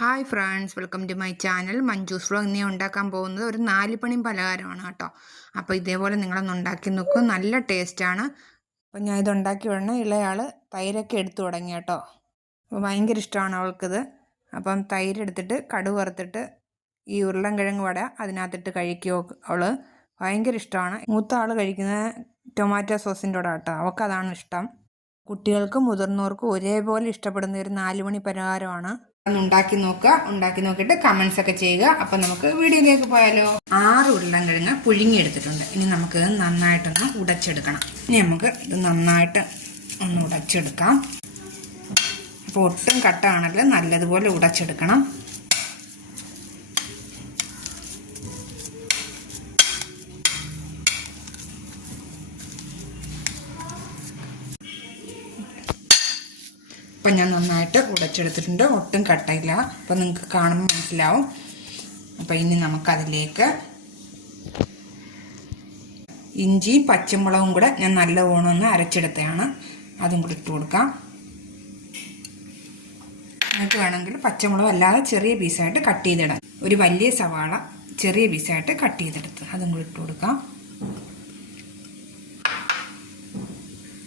Hi friends, welcome to my channel Manju's vlog. ഇനി ഉണ്ടാക്കാൻ പോകുന്നത് ഒരു 4 പണി പലഹാരമാണ് കേട്ടോ. അപ്പോൾ ഇതേപോലെ നിങ്ങളൊന്ന് ഉണ്ടാക്കി നോക്കും, നല്ല ടേസ്റ്റാണ്. അപ്പോൾ ഞാൻ ഇത് ഉണ്ടാക്കി ഉടനെ ഇളയാൾ തൈരൊക്കെ എടുത്തു തുടങ്ങി കേട്ടോ. അപ്പോൾ ഭയങ്കര ഇഷ്ടമാണ് അവൾക്കിത്. അപ്പം തൈര് എടുത്തിട്ട് കടുക് വറുത്തിട്ട് ഈ ഉരുളൻകിഴങ്ങ് വട അതിനകത്തിട്ട് കഴിക്കുമോ അവൾ. ഭയങ്കര ഇഷ്ടമാണ്. മൂത്ത ആൾ കഴിക്കുന്നത് ടൊമാറ്റോ സോസിൻ്റെ കൂടെ കേട്ടോ, അവൾക്കതാണ് ഇഷ്ടം. കുട്ടികൾക്കും മുതിർന്നവർക്കും ഒരേപോലെ ഇഷ്ടപ്പെടുന്ന ഒരു 4 മണി പലഹാരമാണ്. ഉണ്ടാക്കി നോക്കുക, ഉണ്ടാക്കി നോക്കിയിട്ട് കമൻസ് ഒക്കെ ചെയ്യുക. അപ്പം നമുക്ക് വീഡിയോയിലേക്ക് പോയാലോ. 6 ഉരുളൻകിഴങ്ങ് പുഴുങ്ങിയെടുത്തിട്ടുണ്ട്. ഇനി നമുക്ക് നന്നായിട്ടൊന്ന് ഉടച്ചെടുക്കണം. ഇനി നമുക്ക് ഇത് നന്നായിട്ട് ഒന്ന് ഉടച്ചെടുക്കാം. അപ്പോൾ ഒട്ടും കട്ട ആണല്ലോ, നല്ലതുപോലെ ഉടച്ചെടുക്കണം. അപ്പം ഞാൻ നന്നായിട്ട് ഉടച്ചെടുത്തിട്ടുണ്ട്, ഒട്ടും കട്ടയില്ല. അപ്പം നിങ്ങൾക്ക് കാണുമ്പോൾ മനസ്സിലാവും. അപ്പം ഇനി നമുക്കതിലേക്ക് ഇഞ്ചിയും പച്ചമുളകും കൂടെ ഞാൻ നല്ലവണ്ണം ഒന്ന് അരച്ചെടുത്തതാണ്, അതും കൂടി ഇട്ട് കൊടുക്കാം. നിങ്ങൾക്ക് വേണമെങ്കിൽ പച്ചമുളക് അല്ലാതെ ചെറിയ പീസായിട്ട് കട്ട് ചെയ്തിടാം. ഒരു വലിയ സവാള ചെറിയ പീസായിട്ട് കട്ട് ചെയ്തെടുത്ത് അതും കൂടി ഇട്ട് കൊടുക്കാം.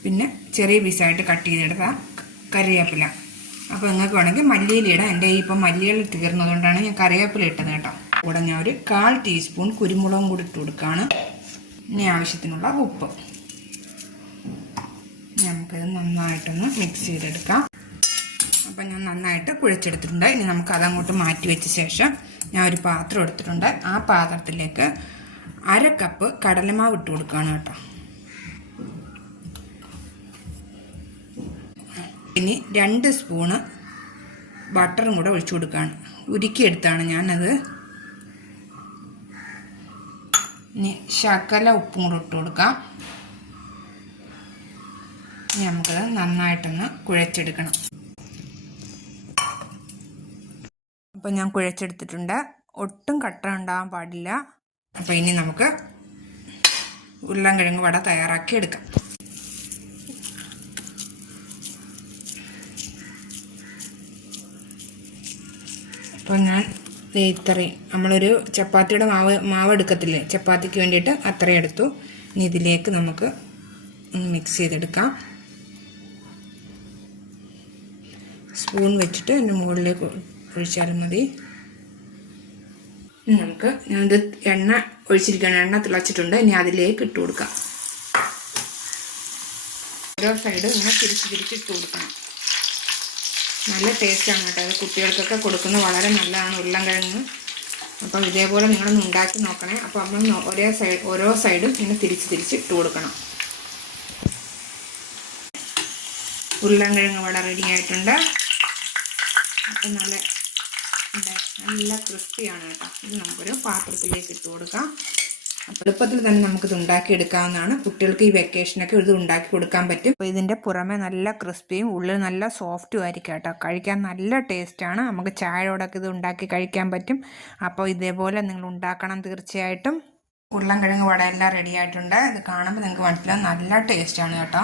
പിന്നെ ചെറിയ പീസായിട്ട് കട്ട് ചെയ്തെടുക്കാം കറിവേപ്പില. അപ്പോൾ നിങ്ങൾക്ക് വേണമെങ്കിൽ മല്ലിയില ഇടാം. എൻ്റെ ഇപ്പം മല്ലിയില തീർന്നതുകൊണ്ടാണ് ഞാൻ കറിവേപ്പില ഇട്ടത് കേട്ടോ. കൂടെ ഞാൻ ഒരു 1/4 ടീസ്പൂൺ കുരുമുളകും കൂടി ഇട്ട് കൊടുക്കുകയാണ്. ഇനി ആവശ്യത്തിനുള്ള ഉപ്പ്. നമുക്കത് നന്നായിട്ടൊന്ന് മിക്സ് ചെയ്തെടുക്കാം. അപ്പം ഞാൻ നന്നായിട്ട് കുഴച്ചെടുത്തിട്ടുണ്ട്. ഇനി നമുക്ക് അതങ്ങോട്ട് മാറ്റി വെച്ച ശേഷം ഞാൻ ഒരു പാത്രം എടുത്തിട്ടുണ്ട്. ആ പാത്രത്തിലേക്ക് 1/2 കപ്പ് കടലമാവ് ഇട്ട് കൊടുക്കുകയാണ് കേട്ടോ. ഇനി 2 സ്പൂണ് ബട്ടറും കൂടെ ഒഴിച്ചു കൊടുക്കുകയാണ്. ഉരുക്കിയെടുത്താണ് ഞാനത്. ഇനി ശകല ഉപ്പും കൂടെ ഇട്ട് കൊടുക്കാം. ഇനി നമുക്കത് നന്നായിട്ടൊന്ന് കുഴച്ചെടുക്കണം. അപ്പം ഞാൻ കുഴച്ചെടുത്തിട്ടുണ്ട്, ഒട്ടും കട്ട ഉണ്ടാകാൻ പാടില്ല. അപ്പം ഇനി നമുക്ക് ഉരുളൻകിഴങ്ങ് വട തയ്യാറാക്കി എടുക്കാം. അപ്പോൾ ഞാൻ ഇത്രയും നമ്മളൊരു ചപ്പാത്തിയുടെ മാവ് എടുക്കത്തില്ലേ, ചപ്പാത്തിക്ക് വേണ്ടിയിട്ട് അത്രയും എടുത്തു. ഇനി ഇതിലേക്ക് നമുക്ക് ഒന്ന് മിക്സ് ചെയ്തെടുക്കാം. സ്പൂൺ വെച്ചിട്ട് അതിൻ്റെ മുകളിലേക്ക് ഒഴിച്ചാലും മതി. നമുക്ക് ഞാനിത് എണ്ണ ഒഴിച്ചിരിക്കുകയാണ്, എണ്ണ തിളച്ചിട്ടുണ്ട്. ഇനി അതിലേക്ക് ഇട്ട് കൊടുക്കാം. ഓരോ സൈഡ് ഇങ്ങനെ തിരിച്ചിട്ട് കൊടുക്കണം. നല്ല ടേസ്റ്റാണ് കേട്ടോ. അത് കുട്ടികൾക്കൊക്കെ കൊടുക്കുന്നത് വളരെ നല്ലതാണ് ഉരുളൻകിഴങ്ങ്. അപ്പം ഇതേപോലെ നിങ്ങളൊന്ന് ഉണ്ടാക്കി നോക്കണേ. അപ്പോൾ നമ്മൾ ഓരോ സൈഡും ഇങ്ങനെ തിരിച്ച് ഇട്ട് കൊടുക്കണം. ഉരുളൻകിഴങ്ങ് വട റെഡി ആയിട്ടുണ്ട്. അപ്പം നല്ല ക്രിസ്പിയാണ് കേട്ടോ. ഇത് നമുക്കൊരു പാത്രത്തിലേക്ക് ഇട്ട് കൊടുക്കാം. അപ്പോൾ എളുപ്പത്തിൽ തന്നെ നമുക്കിത് ഉണ്ടാക്കിയെടുക്കാവുന്നതാണ്. കുട്ടികൾക്ക് ഈ വെക്കേഷനൊക്കെ ഇത് ഉണ്ടാക്കി കൊടുക്കാൻ പറ്റും. അപ്പോൾ ഇതിൻ്റെ പുറമെ നല്ല ക്രിസ്പിയും ഉള്ളിൽ നല്ല സോഫ്റ്റും ആയിരിക്കും കേട്ടോ. കഴിക്കാൻ നല്ല ടേസ്റ്റാണ്. നമുക്ക് ചായയോടൊക്കെ ഇത് ഉണ്ടാക്കി കഴിക്കാൻ പറ്റും. അപ്പോൾ ഇതേപോലെ നിങ്ങൾ ഉണ്ടാക്കണം തീർച്ചയായിട്ടും. ഉരുളൻകിഴങ്ങ് വട എല്ലാം റെഡി ആയിട്ടുണ്ട്. ഇത് കാണുമ്പോൾ നിങ്ങൾക്ക് മനസ്സിലാവും, നല്ല ടേസ്റ്റാണ് കേട്ടോ.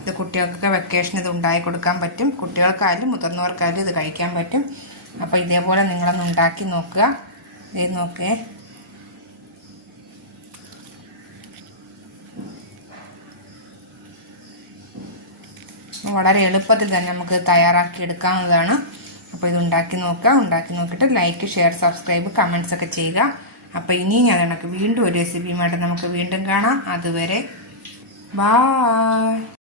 ഇത് കുട്ടികൾക്കൊക്കെ വെക്കേഷൻ ഇത് ഉണ്ടാക്കി കൊടുക്കാൻ പറ്റും. കുട്ടികൾക്കായാലും മുതിർന്നവർക്കായാലും ഇത് കഴിക്കാൻ പറ്റും. അപ്പോൾ ഇതേപോലെ നിങ്ങളൊന്ന് ഉണ്ടാക്കി നോക്കുക. ഇത് നോക്കേ, വളരെ എളുപ്പത്തിൽ തന്നെ നമുക്ക് തയ്യാറാക്കി എടുക്കാവുന്നതാണ്. അപ്പോൾ ഇത് ഉണ്ടാക്കി നോക്കുക. ഉണ്ടാക്കി നോക്കിയിട്ട് ലൈക്ക്, ഷെയർ, സബ്സ്ക്രൈബ്, കമൻറ്റ്സ് ഒക്കെ ചെയ്യുക. അപ്പോൾ ഇനി ഞാൻ വീണ്ടും ഒരു റെസിപ്പിയുമായിട്ട് നമുക്ക് വീണ്ടും കാണാം. അതുവരെ ബൈ.